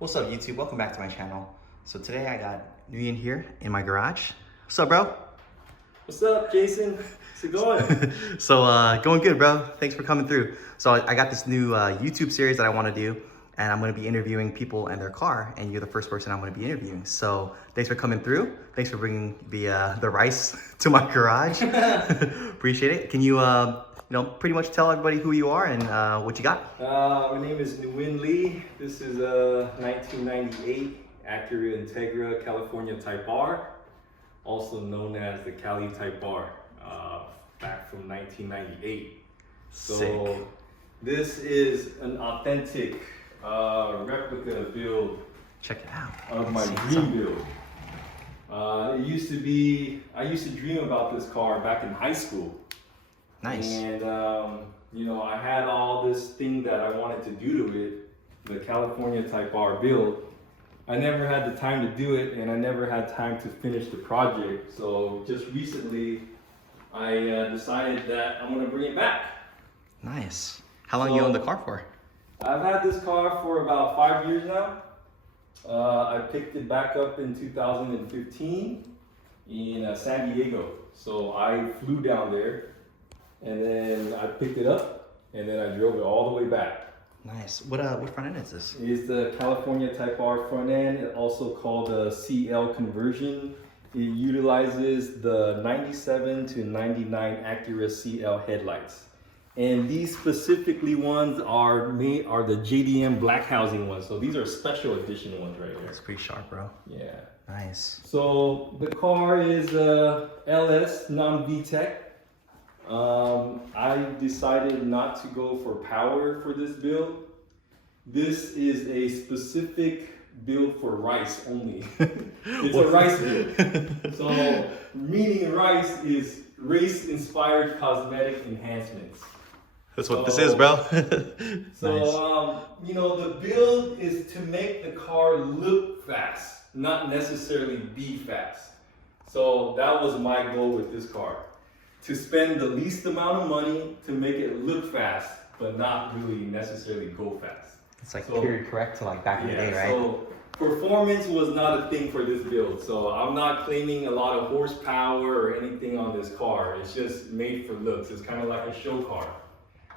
What's up, YouTube? Welcome back to my channel. So today I got Nguyen here in my garage. What's up, bro? What's up, Jason? How's it going? Going good, bro. Thanks for coming through. So I got this new YouTube series that I want to do, and I'm going to be interviewing people and their car, and you're the first person I'm going to be interviewing. So thanks for coming through. Thanks for bringing the rice to my garage. Appreciate it. Can you pretty much tell everybody who you are and what you got? My name is Nguyen. This is a 1998 Acura Integra California Type R, also known as the Cali Type R, back from 1998. So Sick. This is an authentic replica build. Check it out. Of my dream build. I used to dream about this car back in high school. Nice. And I had all this thing that I wanted to do to it, the California Type R build. I never had the time to do it, and I never had time to finish the project. So just recently, I decided that I'm gonna bring it back. Nice. How long you owned the car for? I've had this car for about 5 years now. I picked it back up in 2015 in San Diego. So I flew down there, and then I picked it up, and then I drove it all the way back. Nice. What front end is this? It's the California Type R front end, also called a CL conversion. It utilizes the 97 to 99 Acura CL headlights. And these specifically ones are the JDM black housing ones. So these are special edition ones right here. It's pretty sharp, bro. Yeah. Nice. So the car is LS non-VTEC. I decided not to go for power for this build. This is a specific build for rice only. It's a rice build. So meaning rice is race-inspired cosmetic enhancements. That's what this is, bro. So, Nice. The build is to make the car look fast, not necessarily be fast. So that was my goal with this car. To spend the least amount of money to make it look fast, but not really necessarily go fast. It's like period correct to like back in the day, right? So performance was not a thing for this build. So I'm not claiming a lot of horsepower or anything on this car. It's just made for looks. It's kind of like a show car.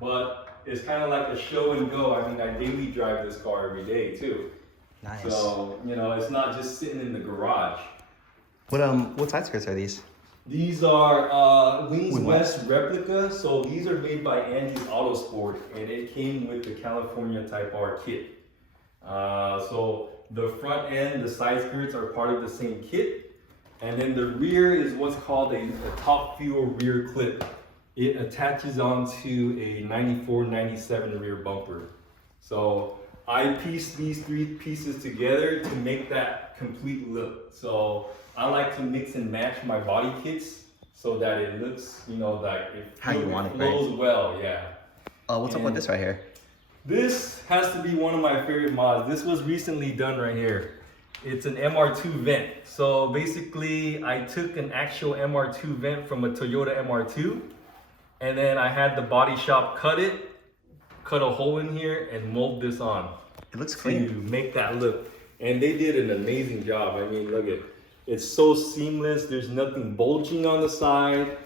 But it's kind of like a show and go. I mean, I daily drive this car every day too. Nice. So, it's not just sitting in the garage. What side skirts are these? These are Wings Wing West replica. So these are made by Andy's Autosport, and it came with the California Type R kit. So the front end, the side skirts are part of the same kit. And then the rear is what's called a top fuel rear clip. It attaches onto a 94-97 rear bumper. So I pieced these three pieces together to make that complete look. So I like to mix and match my body kits so that it looks, like it How you want it, flows right? well, yeah. What's up with this right here? This has to be one of my favorite mods. This was recently done right here. It's an MR2 vent. So basically I took an actual MR2 vent from a Toyota MR2, and then I had the body shop cut a hole in here and mold this on. It looks clean. To make that look. And they did an amazing job. I mean, look at it. It's so seamless. There's nothing bulging on the side.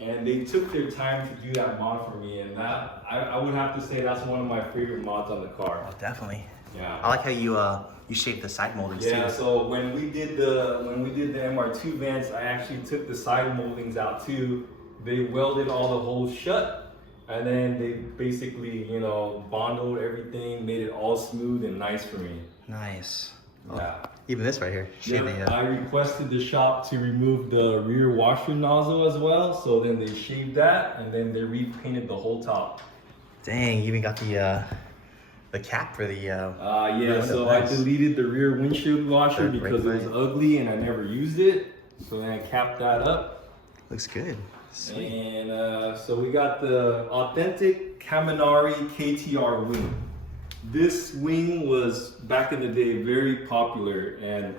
And they took their time to do that mod for me. And that, I would have to say that's one of my favorite mods on the car. Oh, definitely. Yeah. I like how you shaped the side moldings too. Yeah, so when we did the MR2 vents, I actually took the side moldings out too. They welded all the holes shut, and then they basically, bonded everything, made it all smooth and nice for me. Nice. Yeah. Even this right here. I requested the shop to remove the rear washer nozzle as well, so then they shaved that, and then they repainted the whole top. Dang, you even got the cap for the yeah, so I deleted the rear windshield washer because it was ugly and I never used it. So then I capped that up. Looks good. Sweet. And so we got the authentic Kaminari KTR wing. This wing was, back in the day, very popular. And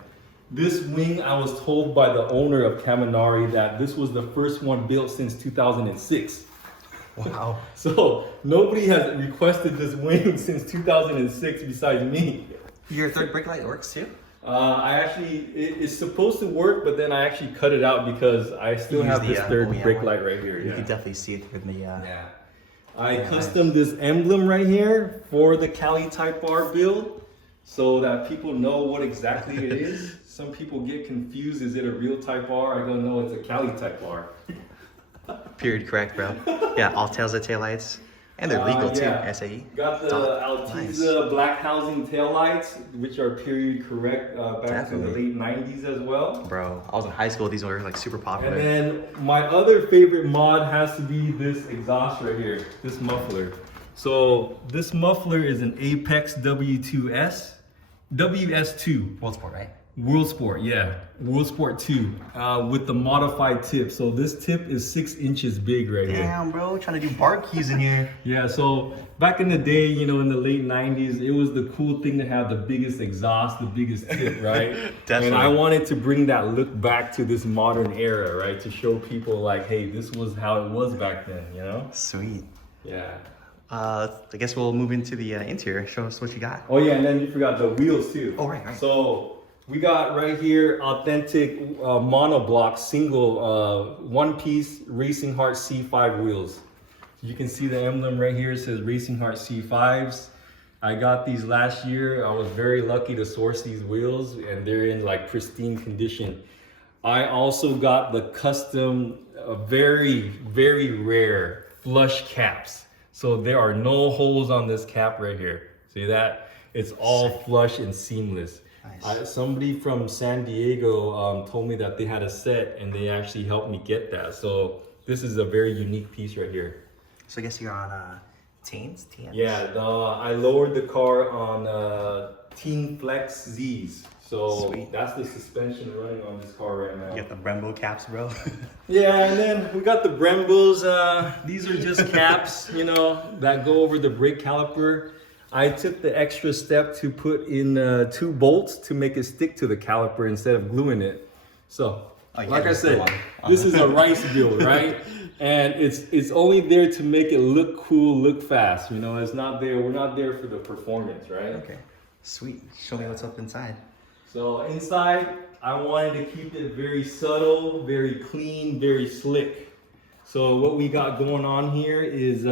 this wing, I was told by the owner of Kaminari that this was the first one built since 2006. Wow. So nobody has requested this wing since 2006 besides me. Your third brake light works too? I actually, it's supposed to work, but then I actually cut it out because I still have this third brake light right here. You can definitely see it in the. Yeah. I custom this emblem right here for the Cali Type R build so that people know what exactly it is. Some people get confused. Is it a real Type R? I don't know. It's a Cali Type R. Period, correct, bro. Yeah, all tails are taillights. And they're legal too, yeah. SAE. Got the Altiza black housing taillights, which are period correct back in the late 90s as well. Bro, I was in high school, these were like super popular. And then my other favorite mod has to be this exhaust right here, this muffler. So this muffler is an Apex W2S, WS2. World Sport, right? World Sport, yeah. World Sport 2 with the modified tip. So this tip is 6 inches big right here. Damn, bro, trying to do barbecues in here. Yeah, so back in the day, you know, in the late 90s, it was the cool thing to have the biggest exhaust, the biggest tip, right? Definitely. And I wanted to bring that look back to this modern era, right? To show people like, hey, this was how it was back then, you know? Sweet. Yeah. I guess we'll move into the interior. Show us what you got. Oh yeah, and then you forgot the wheels too. Oh, right. So we got right here authentic monoblock single one-piece Racing Heart C5 wheels. You can see the emblem right here. It says Racing Heart C5s. I got these last year. I was very lucky to source these wheels and they're in like pristine condition. I also got the custom, very, very rare flush caps. So there are no holes on this cap right here. See that? It's all flush and seamless. Nice. Somebody from San Diego told me that they had a set and they actually helped me get that. So this is a very unique piece right here. So I guess you're on TNs? Yeah, I lowered the car on Teen Flex Zs. So sweet. That's the suspension running on this car right now. You got the Brembo caps, bro. Yeah, and then we got the Brembos. These are just caps, you know, that go over the brake caliper. I took the extra step to put in 2 bolts to make it stick to the caliper instead of gluing it. So, like I said, this is a Rice build, right? And it's only there to make it look cool, look fast. You know, it's not there. We're not there for the performance, right? Okay, sweet. Show me what's up inside. So inside, I wanted to keep it very subtle, very clean, very slick. So what we got going on here is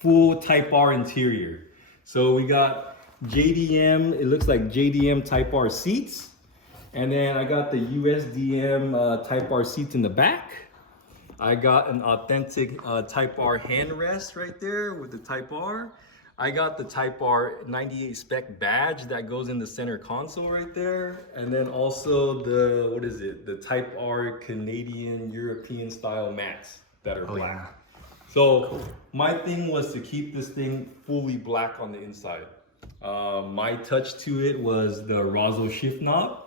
full Type R interior. So we got JDM, it looks like JDM Type R seats. And then I got the USDM Type R seats in the back. I got an authentic Type R handrest right there with the Type R. I got the Type R 98 spec badge that goes in the center console right there. And then also the, what is it? The Type R Canadian European style mats that are black. Yeah. So my thing was to keep this thing fully black on the inside. My touch to it was the Rozzo shift knob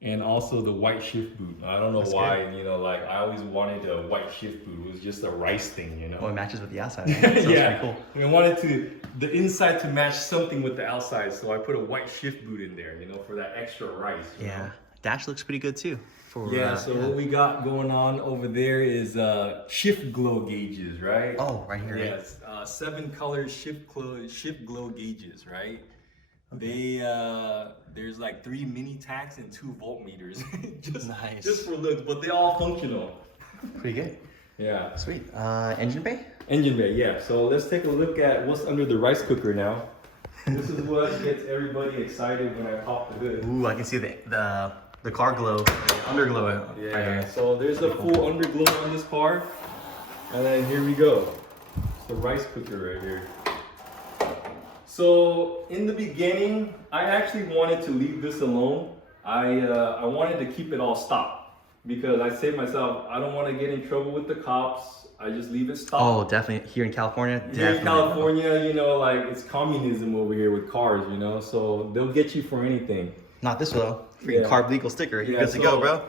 and also the white shift boot. I don't know why, good. You know, like I always wanted a white shift boot. It was just a Rice thing, you know? Oh, it matches with the outside. Right? So yeah, cool. I wanted the inside to match something with the outside. So I put a white shift boot in there, you know, for that extra Rice. Yeah, know? Dash looks pretty good too. So what we got going on over there is shift glow gauges, right? Oh, right here. Yes, 7 color shift glow gauges, right? Okay. There's like 3 mini tacks and 2 voltmeters. Just for looks, but they all functional. Pretty good. Yeah. Sweet. Engine bay? Engine bay, yeah. So let's take a look at what's under the rice cooker now. This is what gets everybody excited when I pop the hood. Ooh, I can see the car glow, the underglow. Yeah, so there's a full underglow on this car. And then here we go. It's the rice cooker right here. So in the beginning, I actually wanted to leave this alone. I wanted to keep it all stock because I said to myself, I don't want to get in trouble with the cops. I just leave it stock. Oh, definitely. Here in California? Here in California, you know, like it's communism over here with cars, you know, so they'll get you for anything. Not this though. Freaking carb legal sticker. You're good to go, bro.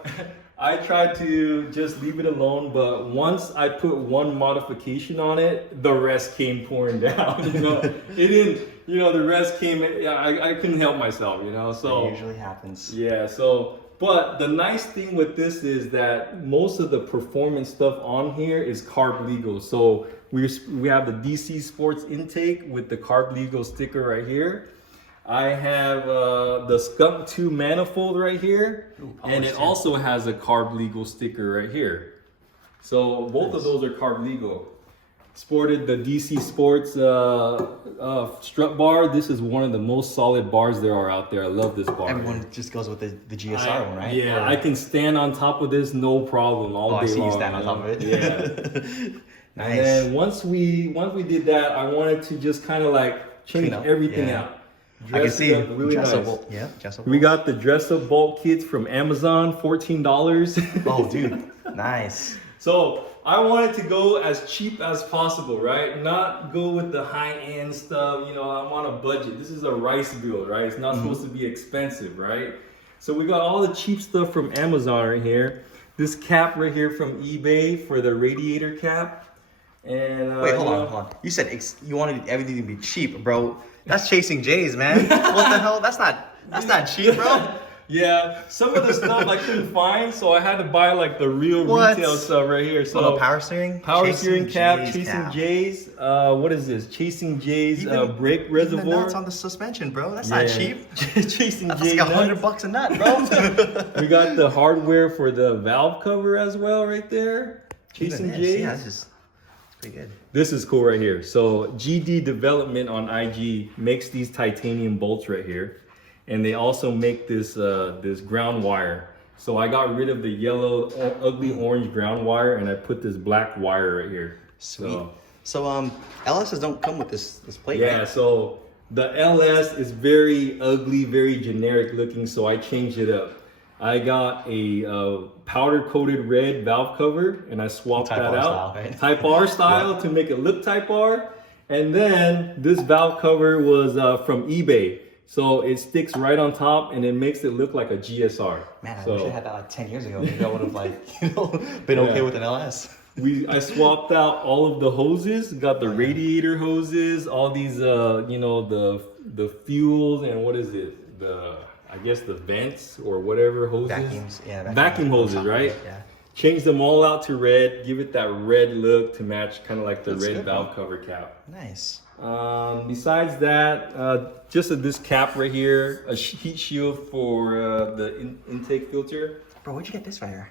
I tried to just leave it alone, but once I put one modification on it, the rest came pouring down. You know, it didn't. You know, the rest came. I couldn't help myself. You know, so it usually happens. Yeah. So, but the nice thing with this is that most of the performance stuff on here is carb legal. So we have the DC Sports intake with the carb legal sticker right here. I have the Skunk 2 manifold right here, and it also has a carb legal sticker right here. So both of those are carb legal. Sported the DC Sports strut bar. This is one of the most solid bars there are out there. I love this bar. Everyone just goes with the GSR one, right? Yeah, I can stand on top of this, no problem, all day I see long. you stand on top of it. Yeah. Nice. And then once we did that, I wanted to just kind of like change everything out. I can see it up really nice. Yeah, dress up. We got the dress up bulk kits from Amazon, $14. Oh, dude, nice. So I wanted to go as cheap as possible, right? Not go with the high-end stuff. You know, I'm on a budget. This is a rice build, right? It's not supposed to be expensive, right? So we got all the cheap stuff from Amazon right here. This cap right here from eBay for the radiator cap. And wait, hold on. You said you wanted everything to be cheap, bro. That's chasing J's, man. What the hell? That's not cheap, bro. Yeah, some of the stuff I couldn't find, so I had to buy like the real retail stuff right here. So power steering cap, Chasing J's. What is this? Chasing J's brake reservoir. Even the nuts on the suspension, bro. That's not cheap. Chasing That's J's. like $100 a nut, bro. We got the hardware for the valve cover as well, right there. Chasing J's. Yeah, it's pretty good. This is cool right here. So GD Development on IG makes these titanium bolts right here. And they also make this this ground wire. So I got rid of the yellow, ugly orange ground wire, and I put this black wire right here. Sweet. So LSs don't come with this plate. Yeah. Right? So the LS is very ugly, very generic looking. So I changed it up. I got a powder coated red valve cover, and I swapped that out. Style, right? Type R style to make it look Type R. And then this valve cover was from eBay. So it sticks right on top and it makes it look like a GSR. Man, I wish I had that like 10 years ago. Maybe I would have been okay with an LS. I swapped out all of the hoses, got the radiator hoses, all these the fuels and what is it? I guess the vents or whatever hoses. Vacuums, yeah. Vacuum hoses, right? Yeah. Change them all out to red, give it that red look to match kind of like the red valve cover cap. Nice. Besides that, just this cap right here, a heat shield for the intake filter. Bro, where'd you get this fire?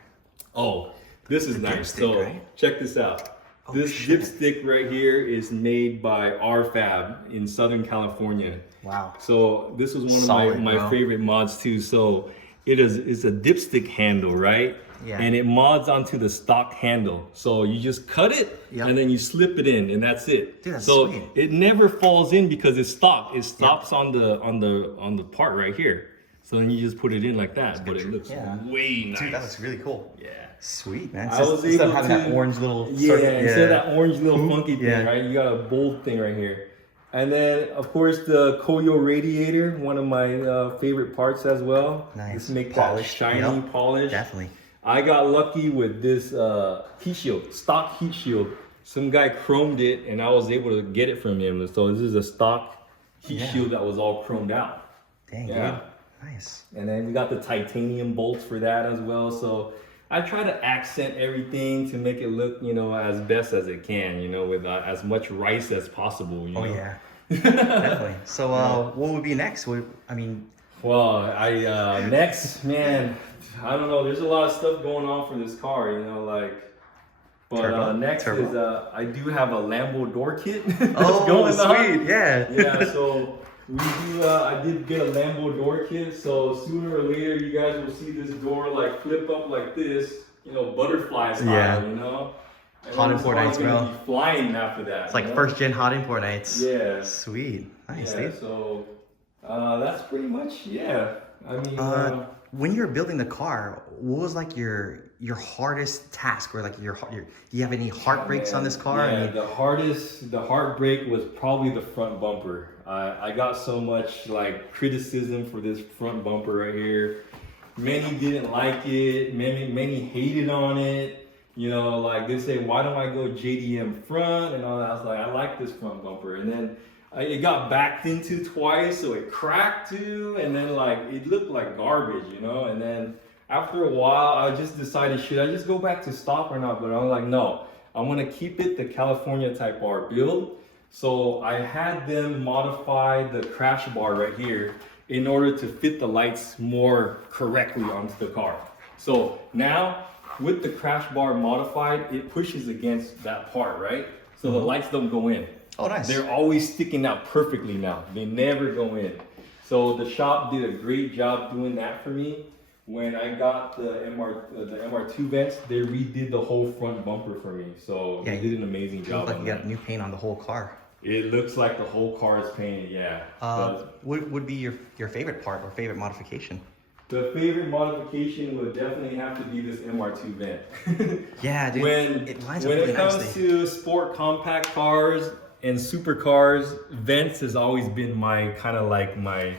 Oh, this is nice. So right? check this out. This dipstick right here is made by RFab in Southern California. Wow. So this was one of my favorite mods too. So it's a dipstick handle, right? Yeah. And it mods onto the stock handle. So you just cut it and then you slip it in and that's it. Dude, that's so sweet. It never falls in because it's stock. It stops on the part right here. So then you just put it in like that, but it looks way nice. Dude, that looks really cool. Yeah. Sweet, man. I was instead able of having that orange little instead of that orange little funky thing, right? You got a bold thing right here. And then, of course, the Koyo radiator, one of my favorite parts as well. Nice. Just make that shiny polish. Definitely. I got lucky with this heat shield, stock heat shield. Some guy chromed it and I was able to get it from him. So this is a stock heat shield that was all chromed out. Dang, dude. Nice. And then we got the titanium bolts for that as well. So I try to accent everything to make it look, as best as it can, with as much rice as possible. Oh, yeah. Definitely. So what would be next? Well, next, man, I don't know. There's a lot of stuff going on for this car, But next is I do have a Lambo door kit. Oh, sweet, yeah. Yeah, so I did get a Lambo door kit. So sooner or later, you guys will see this door flip up like this, butterfly style, Hot import nights, bro. Be flying after that. It's like first gen hot import nights. Yeah. Sweet. Nice, yeah, dude. So that's pretty much, when you're building the car, what was your hardest task, or do you have any heartbreaks on this car? Yeah, the heartbreak was probably the front bumper. I got so much criticism for this front bumper right here. Many didn't like it. Many hated on it. They say, why don't I go JDM front and all that? I was like, I like this front bumper. And then it got backed into twice, so it cracked too. And then it looked like garbage, And then after a while, I just decided, should I just go back to stock or not? But I'm like, no, I want to keep it the California Type R build. So I had them modify the crash bar right here in order to fit the lights more correctly onto the car. So now with the crash bar modified, it pushes against that part, right? So the lights don't go in. Oh, nice. They're always sticking out perfectly now. They never go in. So the shop did a great job doing that for me. When I got the MR2 vents, they redid the whole front bumper for me. So Yeah, they did an amazing job. Like you got new paint on the whole car. It looks like the whole car is painted, yeah. What would be your favorite part or favorite modification? The favorite modification would definitely have to be this MR2 vent. Yeah, dude. When lines up really it comes nicely. to sport compact cars and supercars, vents has always been my kind of like my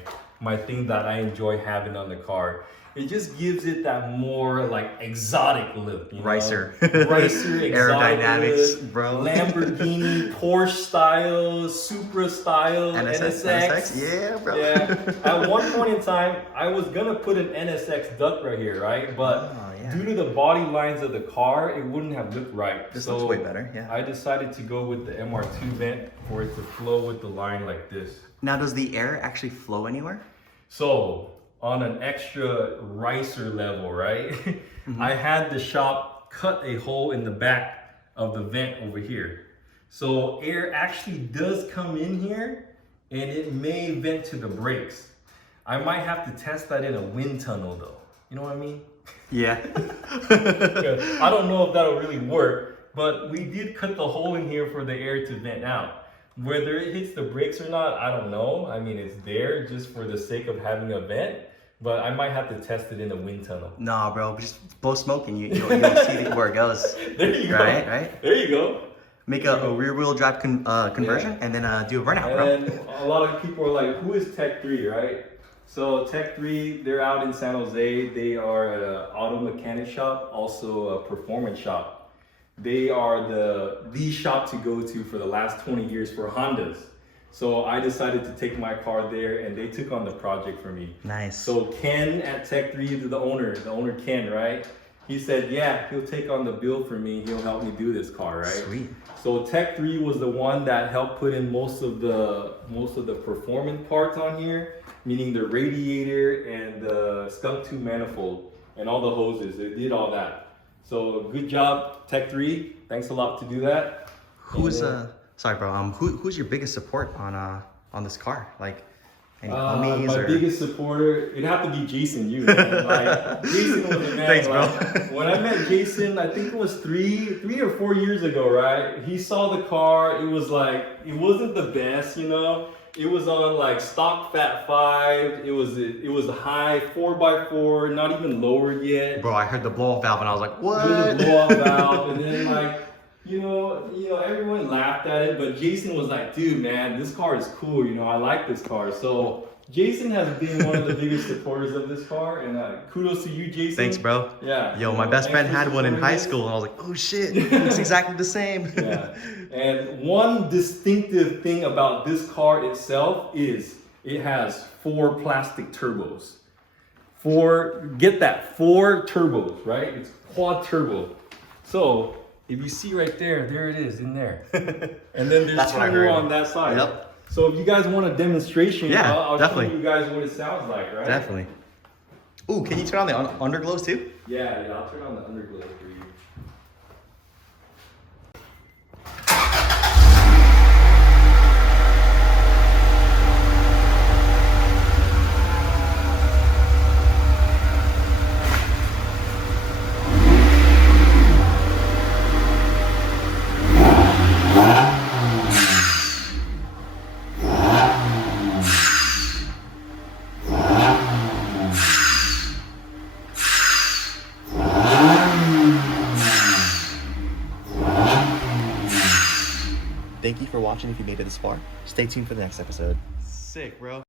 thing that I enjoy having on the car. It just gives it that more like exotic look. You know? Ricer. Ricer, exotic Aerodynamics, look, bro. Lamborghini, Porsche style, Supra style, NSX. Yeah, bro. Yeah. At one point in time, I was gonna put an NSX duct right here, right? But due to the body lines of the car, it wouldn't have looked right. This looks way better, yeah. I decided to go with the MR2 vent for it to flow with the line like this. Now, does the air actually flow anywhere? So on an extra ricer level, right? I had the shop cut a hole in the back of the vent over here. So air actually does come in here and it may vent to the brakes. I might have to test that in a wind tunnel though. You know what I mean? Yeah. I don't know if that'll really work, but we did cut the hole in here for the air to vent out. Whether it hits the brakes or not, I don't know. I mean, it's there just for the sake of having a vent, but I might have to test it in a wind tunnel. Nah, bro, just blow smoke and you'll see where it goes. There you go. Right? There you go. Make a rear wheel drive conversion and then do a burnout, bro. And a lot of people are like, who is Tech 3, right? So Tech 3, they're out in San Jose. They are an auto mechanic shop, also a performance shop. They are the shop to go to for the last 20 years for Hondas. So I decided to take my car there and they took on the project for me. Nice. So Ken at Tech 3, the owner Ken, right? He said, yeah, he'll take on the bill for me. He'll help me do this car, right? Sweet. So Tech 3 was the one that helped put in most of the performance parts on here, meaning the radiator and the skunk tube manifold and all the hoses. They did all that. So good job, Tech 3. Thanks a lot to do that. Who's sorry, bro. Who's your biggest support on this car? Like any homies my biggest supporter, it'd have to be Jason. Like Jason was the man. Thanks, bro. Like, when I met Jason, I think it was three or 4 years ago, right? He saw the car. It was like it wasn't the best, you know. It was on like stock Fat 5. It was a high 4x4, not even lowered yet. Bro, I heard the blow off valve and I was like, what? It was a blow off valve, and then like. You know, everyone laughed at it, but Jason was like, dude, man, this car is cool. You know, I like this car. So Jason has been one of the biggest supporters of this car, and kudos to you, Jason. Thanks, bro. Yeah. Yo, my best friend had one in high school, and I was like, oh shit, it's exactly the same. Yeah. And one distinctive thing about this car itself is it has 4 plastic turbos. 4 turbos, right? It's quad turbo. So if you see right there it is in there. And then there's 2 more on that side. Yep. So if you guys want a demonstration, Yeah, I'll definitely. show you guys what it sounds like, right? Definitely. Ooh, can you turn on the underglows too? Yeah, I'll turn on the underglow for you. Thank you for watching if you made it this far. Stay tuned for the next episode. Sick, bro.